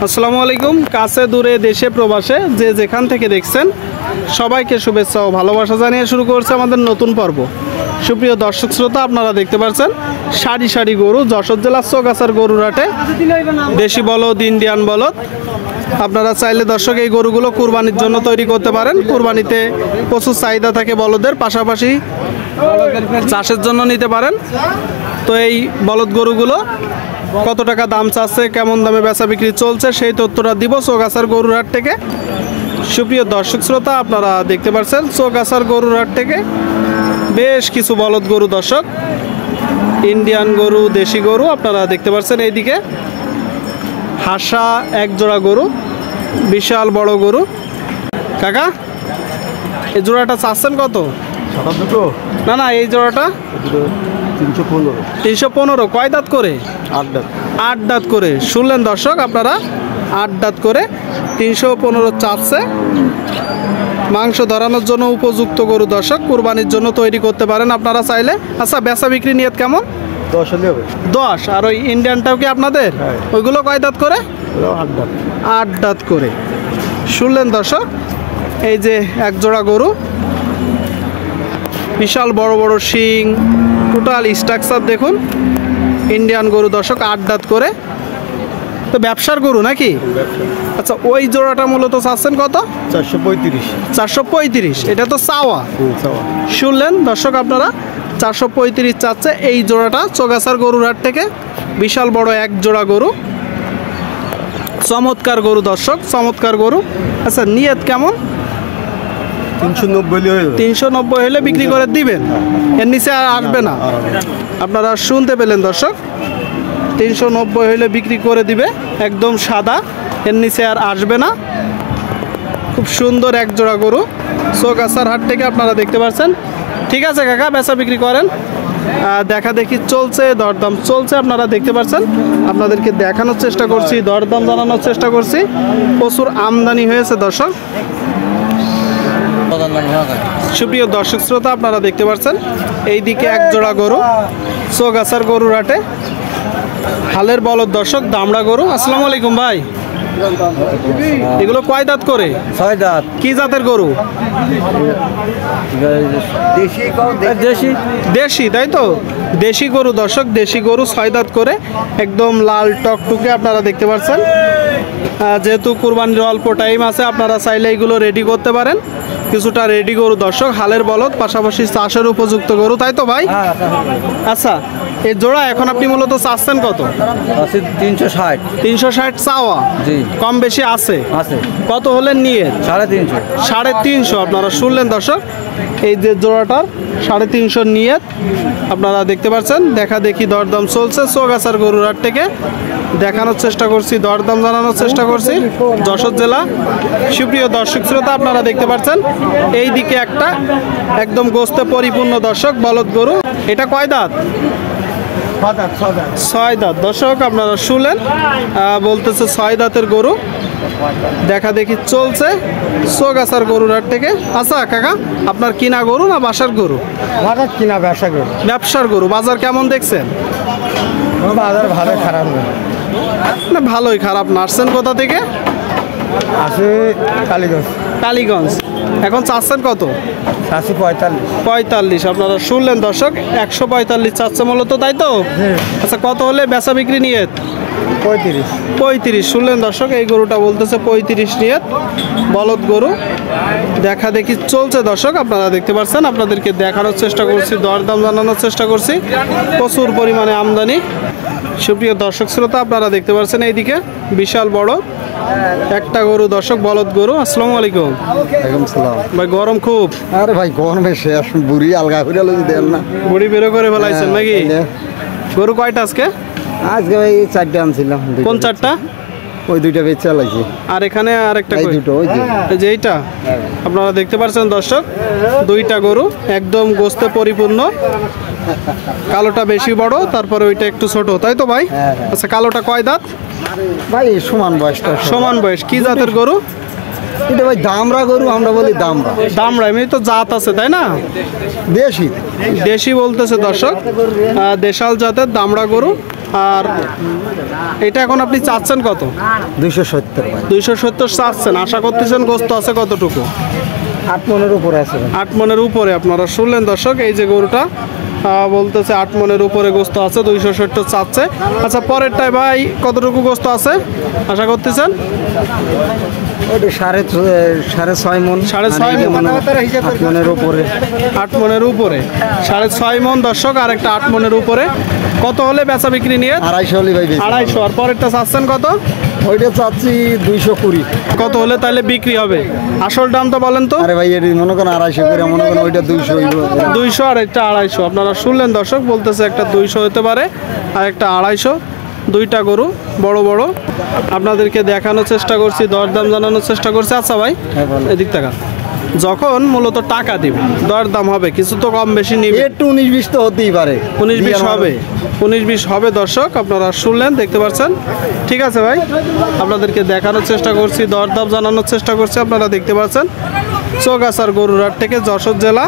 আসসালামু আলাইকুম। কাছে দূরে দেশে প্রবাসে যে যেখান থেকে দেখছেন সবাইকে শুভেচ্ছা ও ভালোবাসা জানিয়ে শুরু করছে আমাদের নতুন পর্ব। সুপ্রিয় দর্শক শ্রোতা, আপনারা দেখতে পাচ্ছেন সারি সারি গরু যশোর জেলার চৌগাছার গরুর হাটে। দেশি বলদ, ইন্ডিয়ান বলদ। আপনারা চাইলে দর্শক এই গরুগুলো কুরবানির জন্য তৈরি করতে পারেন। কুরবানিতে প্রচুর চাহিদা থাকে বলদের, পাশাপাশি চাষের জন্য নিতে পারেন। তো এই বলদ গরুগুলো কত টাকা দাম চাচ্ছে, কেমন দামে বেচা বিক্রি চলছে, সেই তথ্যটা দিব চৌগাছার গরুর হাট থেকে। সুপ্রিয় দর্শক শ্রোতা, আপনারা দেখতে পাচ্ছেন চৌগাছার গরুর হাট থেকে বেশ কিছু বলদ গরু দর্শক, ইন্ডিয়ান গরু, দেশি গরু আপনারা দেখতে পাচ্ছেন। এইদিকে হাসা এক জোড়া গরু, বিশাল বড় গরু। কাকা, এই জোড়াটা চাচ্ছেন কত? না না, এই জোড়াটা 315। কয় দাঁত করে? 8 দাঁত করে। শুনলেন দর্শক, আপনারা 8 দাঁত করে 315 চাচ্ছে। মাংস ধরানোর জন্য উপযুক্ত গরু দর্শক, কুরবানির জন্য তৈরি করতে পারেন আপনারা চাইলে। আচ্ছা, বেচা বিক্রি নিয়ত কেমন? 10। আর ওই ইন্ডিয়ানটাও কি আপনাদের? ওইগুলো কয় দাঁত করে? 8 দাঁত করে। শুনলেন দর্শক, এই যে এক জোড়া গরু, বিশাল বড় বড় শিং, টোটাল স্ট্রাকচার দেখুন। ইন্ডিয়ান গরু দর্শক, 8 দাঁত করে। তো ব্যবসার গরু নাকি? আচ্ছা, ওই জোড়াটা মূলত চাচ্ছেন কত? 435। এটা তো চাওয়া। শুনলেন দর্শক, আপনারা 435 চাচ্ছে এই জোড়াটা চৌগাছার গরুর হাট থেকে। বিশাল বড় এক জোড়া গরু, চমৎকার গরু দর্শক, চমৎকার গরু। আচ্ছা, নিয়ত কেমন? 390 হলে বিক্রি করে দিবেন, এর নিচে আর আসবে না। আপনারা শুনতে পেলেন দর্শক, 390 হলে বিক্রি করে দিবে, একদম সাদা, এর নিচে আর আসবে না। খুব সুন্দর এক জোড়া গরু চৌগাছার হাট থেকে আপনারা দেখতে পাচ্ছেন। ঠিক আছে কাকা, বেচা বিক্রি করেন। দেখা দেখি চলছে, দরদাম চলছে, আপনারা দেখতে পাচ্ছেন। আপনাদেরকে দেখানোর চেষ্টা করছি, দরদাম জানানোর চেষ্টা করছি। প্রচুর আমদানি হয়েছে দর্শক। সুপ্রিয় দর্শক শ্রোতা, আপনারা দেখতে পাচ্ছেন এইদিকে এক জোড়া গরু চৌগাছার গরুর হাটে, হালের বলদ দর্শক, দামড়া গরু। আসসালামু আলাইকুম ভাই, এগুলো কয় দাঁত করে? 6 দাঁত। কি জাতের গরু? দেশি, তাই তো? দেশি গরু দর্শক, দেশি গরু 6 দাঁত করে, একদম লাল টকটুকে আপনারা দেখতে পাচ্ছেন। যেহেতু কুরবানির অল্প টাইম আছে, আপনারা চাইলে এগুলো রেডি করতে পারেন। কিছুটা রেডি গরু দর্শক, হালের বলদ, পাশাপাশি চাষের উপযুক্ত গরু, তাই তো ভাই? আচ্ছা, এই জোড়া এখন আপনি মূলত চাচ্ছেন কত? 360 চাওয়া। কম বেশি আছে? কত হলেন নিয়ে? 350। আপনারা শুনলেন দর্শক, এই যে জোড়াটার 350 নিয়ে আপনারা দেখতে পাচ্ছেন। দেখা দেখি দরদাম চলছে চৌগাছার গরুর হাট থেকে, দেখানোর চেষ্টা করছি, দরদাম জানানোর চেষ্টা করছি যশোর জেলা। সুপ্রিয় দর্শক শ্রোতা, আপনারা দেখতে পাচ্ছেন এইদিকে একটা একদম গোস্তে পরিপূর্ণ দর্শক বলদ গরু। এটা কয় দাঁত? 6 দাঁত দর্শক, আপনারা শুনলেন, বলতেছে 6 দাঁতের গরু। দেখা দেখি চলছে চৌগাছার গরুর হাট থেকে। আচ্ছা কাকা, আপনার কিনা গরু না বাসার গরু? কিনা ব্যবসা গরু। ব্যবসার গরু। বাজার কেমন দেখছেন? বাজার ভালো খারাপ না, ভালোই খারাপ। নার্সেন কোথা থেকে? আছে কালীগঞ্জ। এখন চাচ্ছেন কত? 45। আপনারা শুনলেন দর্শক, 145 চাচ্ছে মূলত, তাই তো? আচ্ছা, কত হলে বেচা বিক্রি নিয়ে? 35। শুনলেন দর্শক, এই গরুটা বলতেছে 35 নিয়ে, বলদ গরু। দেখা দেখি চলছে দর্শক, আপনারা দেখতে পাচ্ছেন। আপনাদেরকে দেখানোর চেষ্টা করছি, দরদাম জানানোর চেষ্টা করছি। প্রচুর পরিমাণে আমদানি। সুপ্রিয় দর্শক শ্রোতা, আপনারা দেখতে পাচ্ছেন এইদিকে বিশাল বড় একটা গরু দর্শক, বলদ গরু। আসসালামু আলাইকুম। ভাই, গরম খুব? আরে ভাই, গরমে শেষ, বুড়ি আলগা করে দেন না, বুড়ি বেরো করে ফেলাইছেন নাকি? গরু কয়টা আজকে? আজকে ভাই 4টা আনছিলাম। কোন 4টা? ওই 2টা বেচে চালাইছি। আর এখানে আরেকটা? ওই যে এইটা আপনারা দেখতে পাচ্ছেন দর্শক, 2টা গরু একদম গোস্তে পরিপূর্ণ। কালোটা বেশি বড়, তারপরে ওইটা একটু ছোট, তাই তো ভাই? আচ্ছা, কালোটা কয় দাঁত ভাই? সমান বয়স। কি জাতের গরু এটা? ভাই দামড়া গরু, আমরা বলি দামড়া। এমনি তো জাত আছে, তাই না? দেশি বলতেছে দর্শক, দেশাল জাতের দামড়া গরু। আর এটা এখন আপনি চাচ্ছেন কত? 270 ভাই। 270 চাচ্ছেন, আশা করতেছেন গোস্ত আছে কতটুকু? 8 মনের উপরে আছে ভাই। 8 মনের উপরে। আপনারা শুনলেন দর্শক, এই যে গরুটা বলতেছে 8 মনের উপরে গোস্ত আছে, 270 চাচ্ছে। আচ্ছা, পরেরটায় ভাই কতটুকু গোস্ত আছে আশা করতেছেন? ওটা সাড়ে 6.5 মন। 6.5 মন। 8 মনের উপরে। 8 মনের উপরে 6.5 মন দর্শক, আর একটা 8 মনের উপরে। কত হলে বেচা বিক্রি নিয়ে? 250 হলে ভাই বেশি। 250। আর পরেরটা চাচ্ছেন কত? ওইটা চাচ্ছি 220। কত হলে তাহলে বিক্রি হবে? আসল দামটা বলেন তো। আরে ভাই এর মনে করেন 250 করে, মনে করেন ওইটা 200 হইব। 200 আর একটা 250। আপনারা শুনলেন দর্শক, বলতেছে একটা 200 হতে পারে আর একটা 250। দুইটা গরু বড় বড়, আপনাদেরকে দেখানোর চেষ্টা করছি, দরদাম জানানোর চেষ্টা করছি। আচ্ছা ভাই, হ্যাঁ, বলো। এদিক টাকা যখন মূলত টাকা দিবে দরদাম হবে, কিছু তো কম বেশি নিবে। একটু 19-20 তো হতেই পারে। 19-20 হবে, 19-20 হবে দর্শক, আপনারা শুনলেন, দেখতে পাচ্ছেন। ঠিক আছে ভাই, আপনাদেরকে দেখানোর চেষ্টা করছি, দরদাম জানানোর চেষ্টা করছি। আপনারা দেখতে পাচ্ছেন চৌগাছার গরুরহাট থেকে, যশোর জেলা।